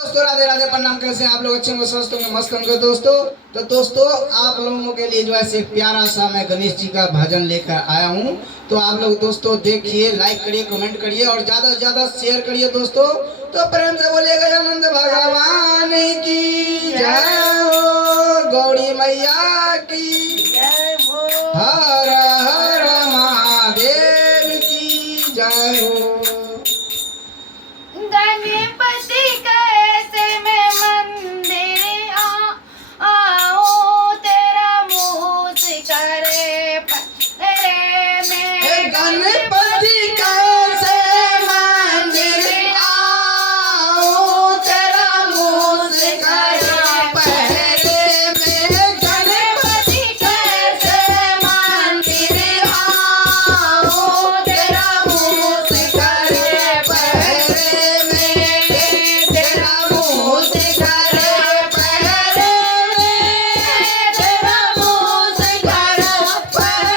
दोस्तों राधे राधे प्रणाम। कैसे हैं आप लोग? अच्छे होंगे, स्वस्थ होंगे, मस्त होंगे दोस्तों। तो दोस्तों आप लोगों के लिए जो है से प्यारा सा मैं गणेश जी का भजन लेकर आया हूँ। तो आप लोग दोस्तों देखिए, लाइक करिए, कमेंट करिए और ज्यादा से ज्यादा शेयर करिए दोस्तों। तो प्रेम से बोलिए गजानंद भगवान की जय हो, गौरी मैया की जय हो। हर हर महादेव की जय हो। गणपति कैसे मैं मंदिर आऊं, तेरा मुँह करे परे में। गणपति कैसे मंदिर आऊं, तेरा मुँह करे पहरे में। गणपति कैसे मंदिर आऊं, तेरा मुँह करे पहरे में। तेरा मुँह करे पहरे में। तेरा मुँह करे पहरे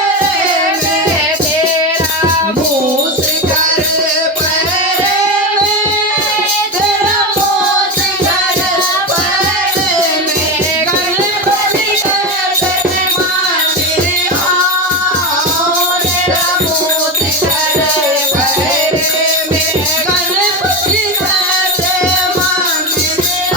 में। तेरा मुँह करे पहरे में। तेरा मुँह करे पहरे में। गणपति कैसे मंदिर आऊं, तेरा मुँह करे पहरे में। गणपति कैसे मंदिर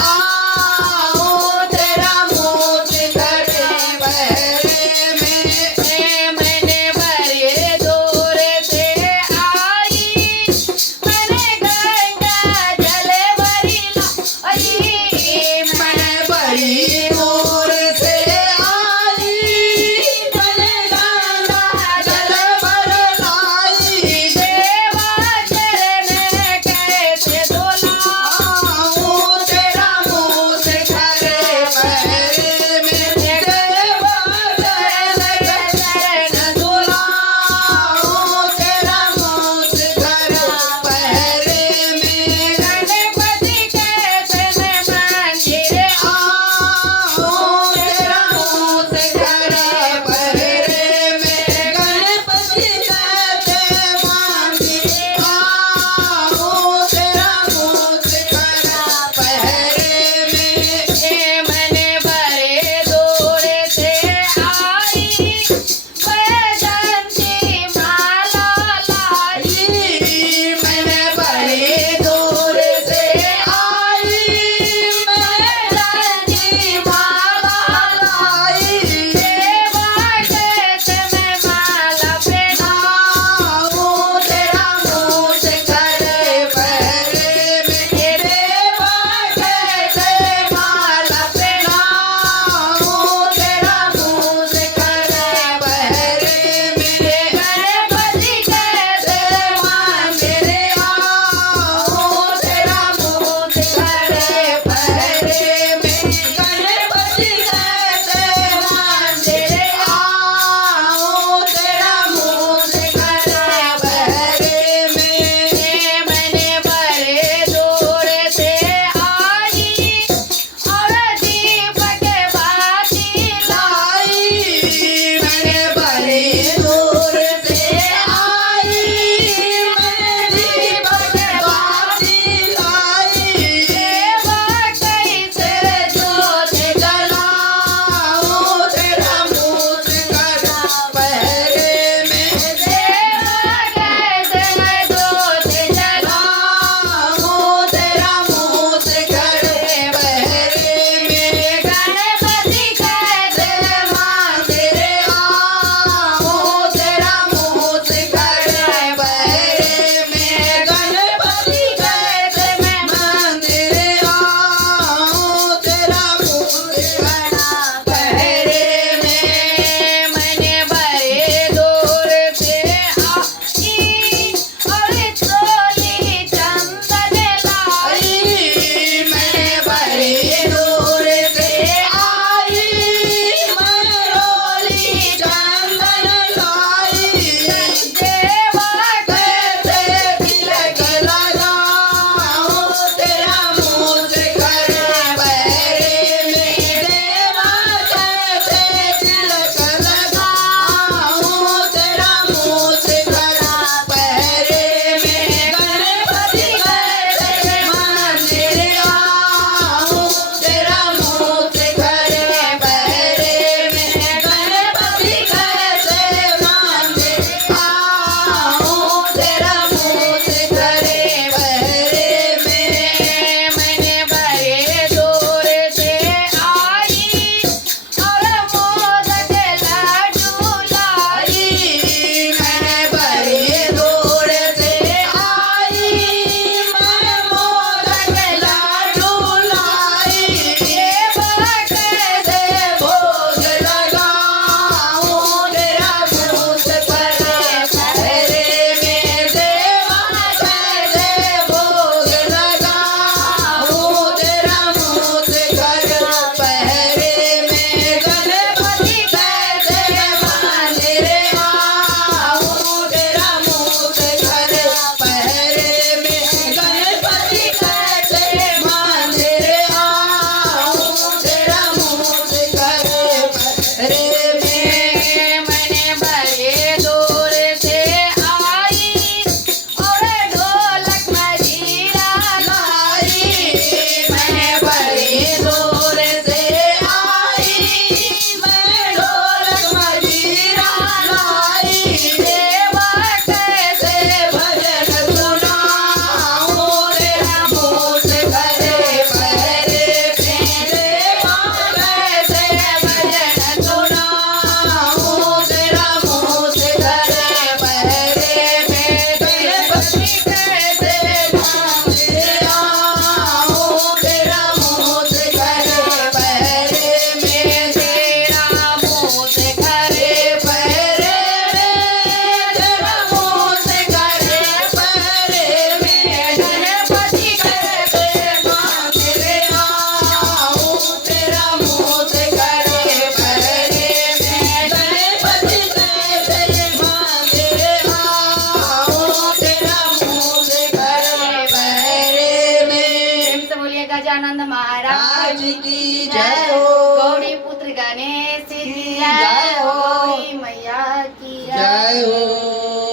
सच्चिदानंद महाराज आज की जय हो।